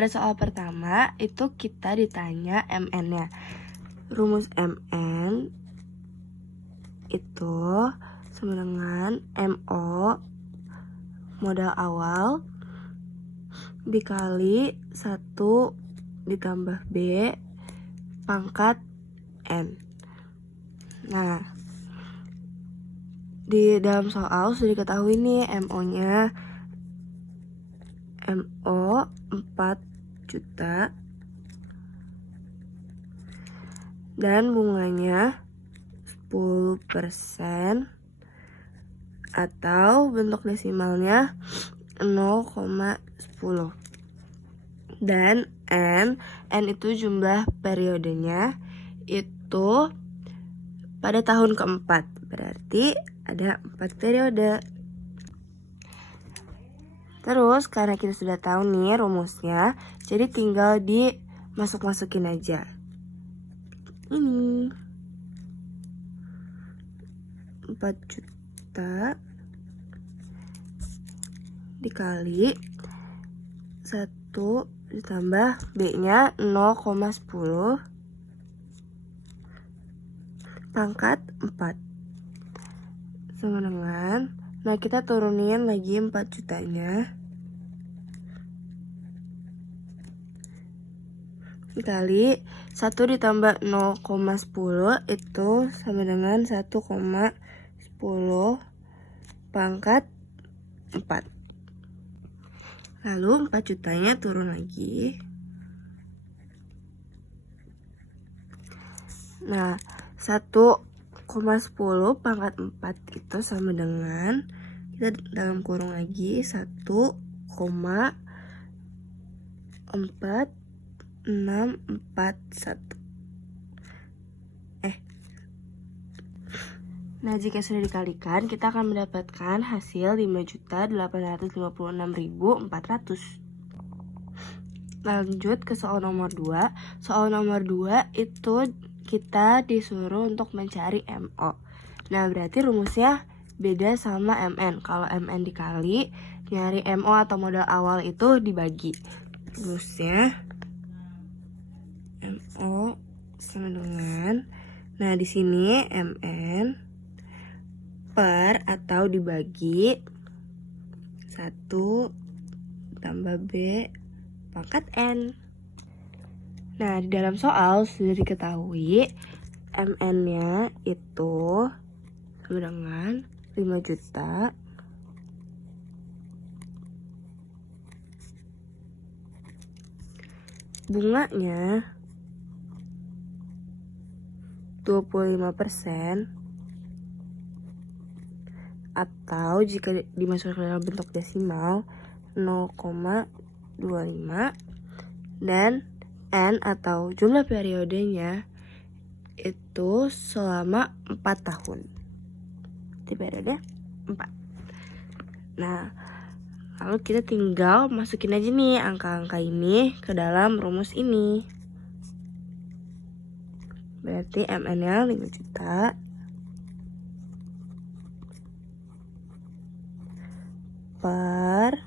pada soal pertama itu kita ditanya MN-nya. Rumus MN itu sama dengan MO modal awal dikali 1 ditambah B pangkat N. Nah, di dalam soal sudah diketahui nih MO-nya. MO 4 juta dan bunganya 10% atau bentuk desimalnya 0,10. Dan N itu jumlah periodenya itu pada tahun keempat, berarti ada 4 periode. Terus karena kita sudah tahu nih rumusnya, jadi tinggal dimasuk-masukin aja. Ini 4 juta dikali 1 ditambah B-nya 0,10 pangkat 4 sama dengan, nah kita turunin lagi 4 jutanya dikali 1 ditambah 0,10 itu sama dengan 1,10 pangkat 4. Lalu 4 jutanya turun lagi. Nah, 1,10 pangkat 4 itu sama dengan, kita dalam kurung lagi 1,4641. Nah, jika sudah dikalikan, kita akan mendapatkan hasil 5.856.400. Lanjut ke soal nomor 2. Soal nomor 2 itu kita disuruh untuk mencari MO. Nah, berarti rumusnya beda sama MN. Kalau MN dikali, nyari MO atau modal awal itu dibagi. Rumusnya MO sama dengan, nah di sini MN per atau dibagi 1 tambah B pangkat N. Nah, di dalam soal sudah diketahui MN-nya itu sama dengan 5 juta bunganya 25% atau jika dimasukkan dalam bentuk desimal 0,25 dan N atau jumlah periodenya itu selama 4 tahun. Di periode 4. Nah, lalu kita tinggal masukin aja nih angka-angka ini ke dalam rumus ini. Berarti MN-nya 5 juta per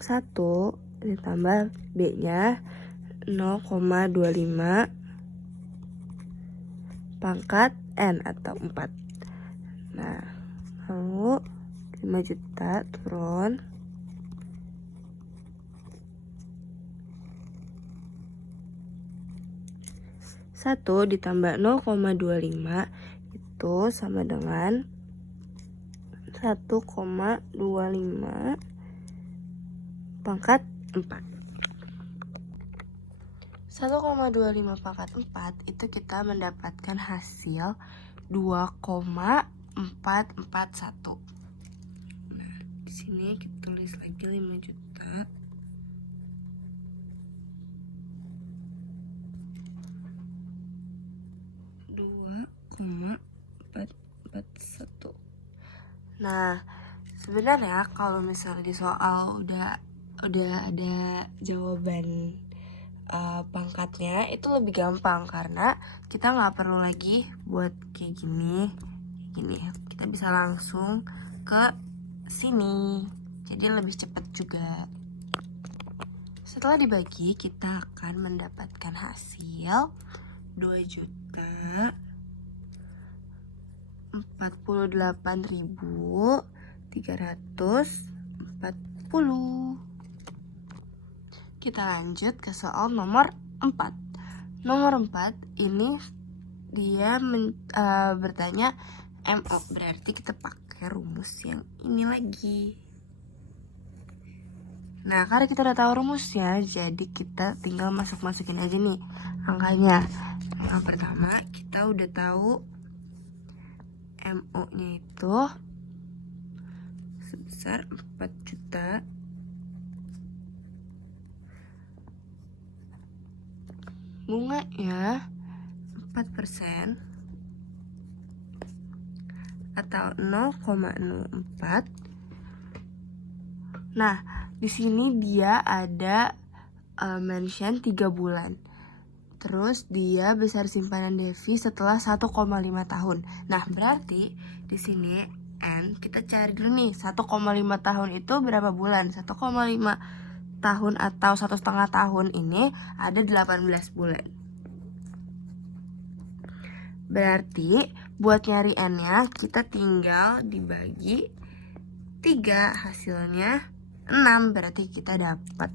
1 ditambah B-nya 0,25 pangkat N atau 4. Nah, lalu 5 juta turun 1 ditambah 0,25 itu sama dengan 1,25 pangkat 4. 1,25 pangkat 4 itu kita mendapatkan hasil 2,441. Nah, di sini kita tulis lagi 5 juta Nah, sebenarnya kalau misalnya di soal udah ada jawaban pangkatnya, itu lebih gampang karena kita nggak perlu lagi buat kayak gini. Kita bisa langsung ke sini, jadi lebih cepat juga. Setelah dibagi, kita akan mendapatkan hasil 2.048.340. Kita lanjut ke soal nomor 4. Nomor 4 ini dia bertanya MO, berarti kita pakai rumus yang ini lagi. Nah, karena kita udah tahu rumusnya, jadi kita tinggal masukin aja nih angkanya. Yang pertama, kita udah tahu MO-nya itu sebesar 4 juta. Bunganya 4% atau 0,04. Nah, di sini dia ada mention 3 bulan. Terus dia besar simpanan Devi setelah 1,5 tahun. Nah, berarti di sini N kita cari dulu nih, 1,5 tahun itu berapa bulan? 1,5 tahun atau 1,5 tahun ini ada 18 bulan. Berarti buat nyari N-nya kita tinggal dibagi 3, hasilnya 6. Berarti kita dapat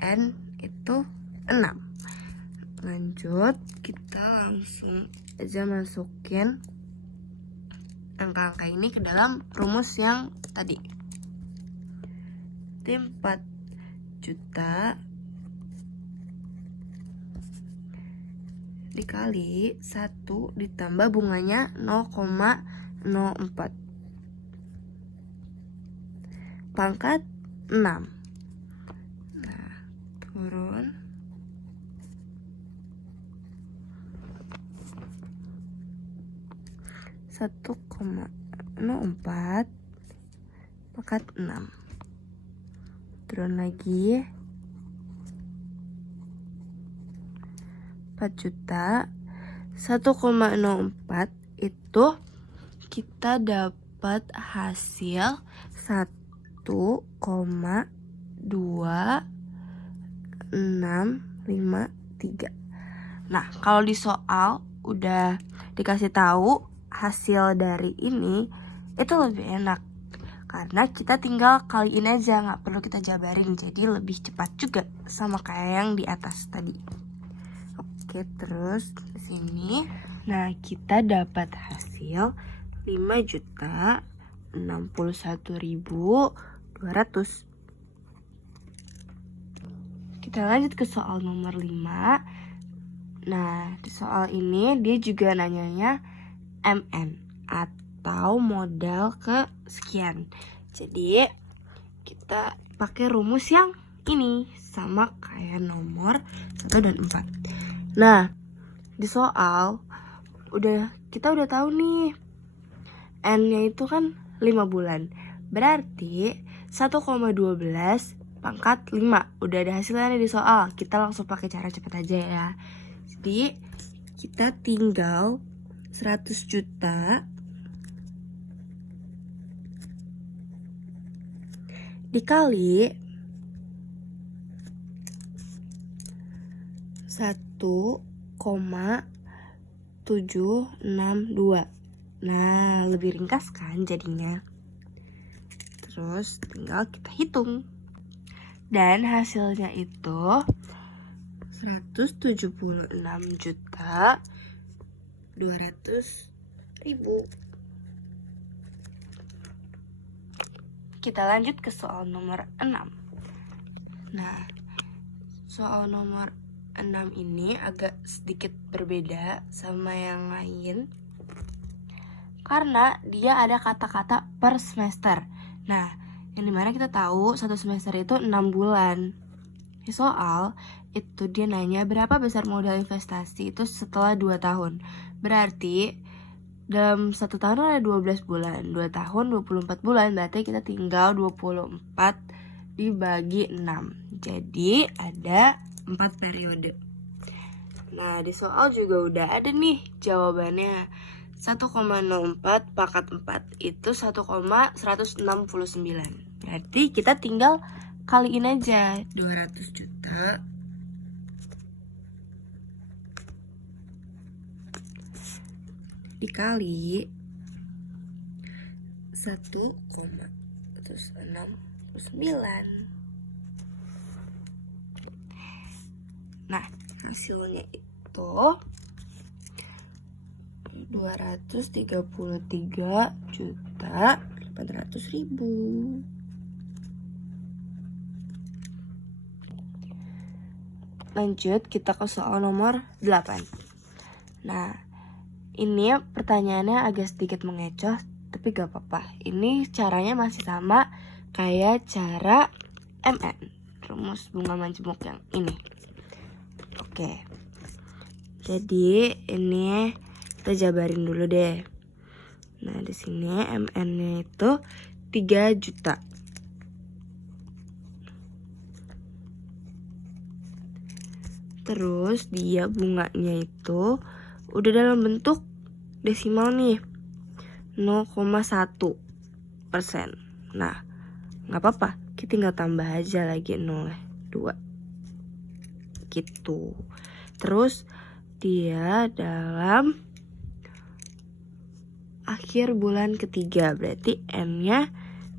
N itu 6. Lanjut, kita langsung aja masukin angka-angka ini ke dalam rumus yang tadi. 4 juta dikali 1 ditambah bunganya 0,04 pangkat 6. Nah, turun 1,04 pangkat 6. Turun lagi 4 juta 1,04 itu kita dapat hasil 1,2653. Nah, kalau di soal udah dikasih tahu hasil dari ini, itu lebih enak karena kita tinggal kaliin aja, nggak perlu kita jabarin, jadi lebih cepat juga sama kayak yang di atas tadi. Oke, terus di sini, nah kita dapat hasil 5.061.200. Kita lanjut ke soal nomor 5. Nah, di soal ini dia juga nanyanya MN atau modal kesekian. Jadi kita pakai rumus yang ini sama kayak nomor 1 dan 4. Nah, di soal kita udah tahu nih N-nya itu kan 5 bulan. Berarti 1,12 pangkat 5. Udah ada hasilnya nih di soal. Kita langsung pakai cara cepat aja ya. Jadi kita tinggal 100 juta dikali 1,762. Nah, lebih ringkas kan jadinya. Terus tinggal kita hitung. Dan hasilnya itu 176.200.000. Kita lanjut ke soal nomor 6. Nah, soal nomor 6 ini agak sedikit berbeda sama yang lain karena dia ada kata-kata per semester. Nah, yang dimana kita tahu satu semester itu 6 bulan. Di soal itu dia nanya berapa besar modal investasi itu setelah 2 tahun. Berarti dalam 1 tahun ada 12 bulan, 2 tahun 24 bulan, berarti kita tinggal 24 dibagi 6. Jadi ada 4 periode. Nah, di soal juga udah ada nih jawabannya. 1,04 pangkat 4 itu 1,169. Berarti kita tinggal kaliin aja 200 juta dikali 1,69. Nah, hasilnya itu 233.800.000. Lanjut, kita ke soal nomor 8. Nah, ini pertanyaannya agak sedikit mengecoh, tapi gak apa-apa. Ini caranya masih sama kayak cara MN, rumus bunga majemuk yang ini. Oke. Jadi ini kita jabarin dulu deh. Nah, di sini MN-nya itu 3 juta. Terus dia bunganya itu udah dalam bentuk desimal nih, 0,1%. Nah, nggak apa-apa, kita tinggal tambah aja lagi 0,2 gitu. Terus dia dalam akhir bulan ketiga, berarti N-nya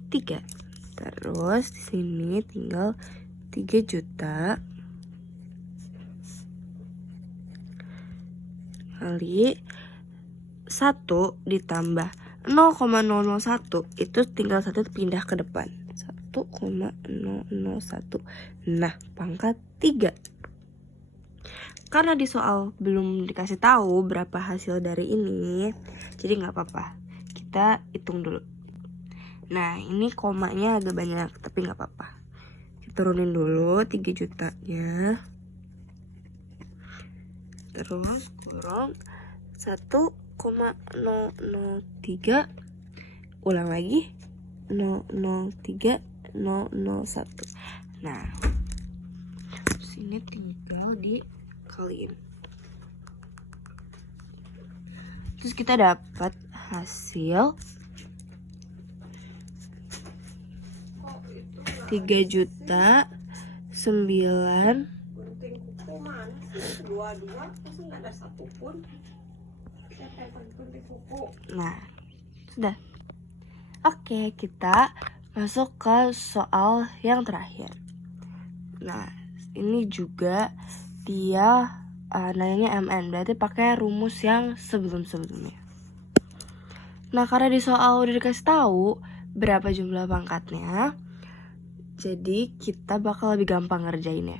3. Terus di sini tinggal 3 juta kali 1 ditambah 0,001, itu tinggal 1 pindah ke depan, 1,001. Nah, pangkat 3. Karena di soal belum dikasih tahu berapa hasil dari ini, jadi nggak apa-apa, kita hitung dulu. Nah, ini komanya agak banyak, tapi nggak apa-apa. Kita turunin dulu 3 jutanya. Terus kurang 1,003. Ulang lagi 003,001. Nah, sini tinggal dikaliin. Terus kita dapat hasil 3.900.000. Nah, sudah. Oke, kita masuk ke soal yang terakhir. Nah, ini juga dia nanya MN, berarti pakai rumus yang sebelum-sebelumnya. Nah, karena di soal udah dikasih tahu berapa jumlah pangkatnya, jadi kita bakal lebih gampang ngerjainnya.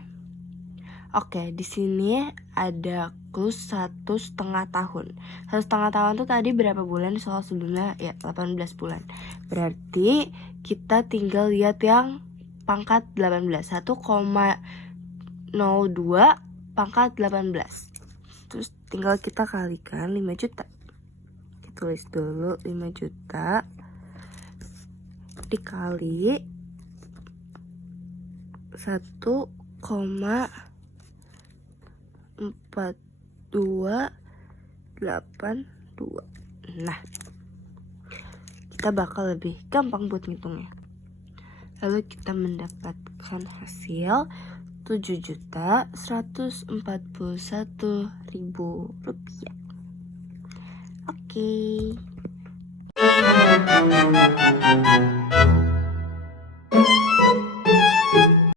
Oke, di sini ada clue 1,5 tahun. 1,5 tahun tuh tadi berapa bulan? Soal sebelumnya ya 18 bulan. Berarti kita tinggal lihat yang pangkat 18. 1,02 pangkat 18. Terus tinggal kita kalikan 5 juta. Kita tulis dulu 5 juta dikali 1,4282. Nah, kita bakal lebih gampang buat ngitungnya. Lalu kita mendapatkan hasil 7.141.000 rupiah. Oke.